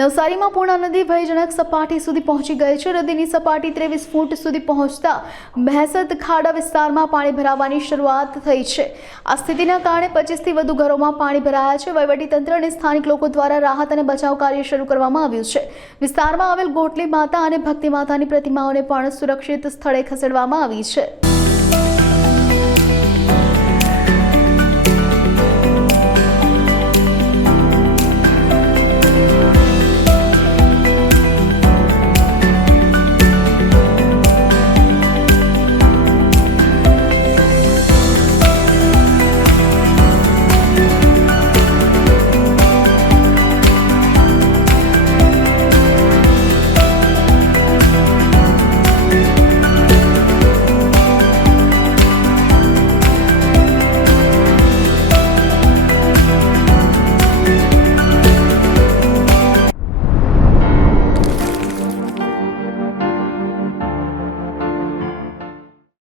નવસારીમાં પૂર્ણા નદી ભયજનક સપાટી સુધી પહોંચી ગઈ છે। નદીની સપાટી 23 ફૂટ સુધી પહોંચતા મહેસદ ખાડા વિસ્તારમાં પાણી ભરાવાની શરૂઆત થઈ છે। આ સ્થિતિના કારણે 25થી વધુ ઘરોમાં પાણી ભરાયા છે। વહીવટીતંત્ર અને સ્થાનિક લોકો દ્વારા રાહત અને બચાવ કાર્ય શરૂ કરવામાં આવ્યું છે। વિસ્તારમાં આવેલ ગોટલી માતા અને ભક્તિ માતાની પ્રતિમાઓને પણ સુરક્ષિત સ્થળે ખસેડવામાં આવી છે।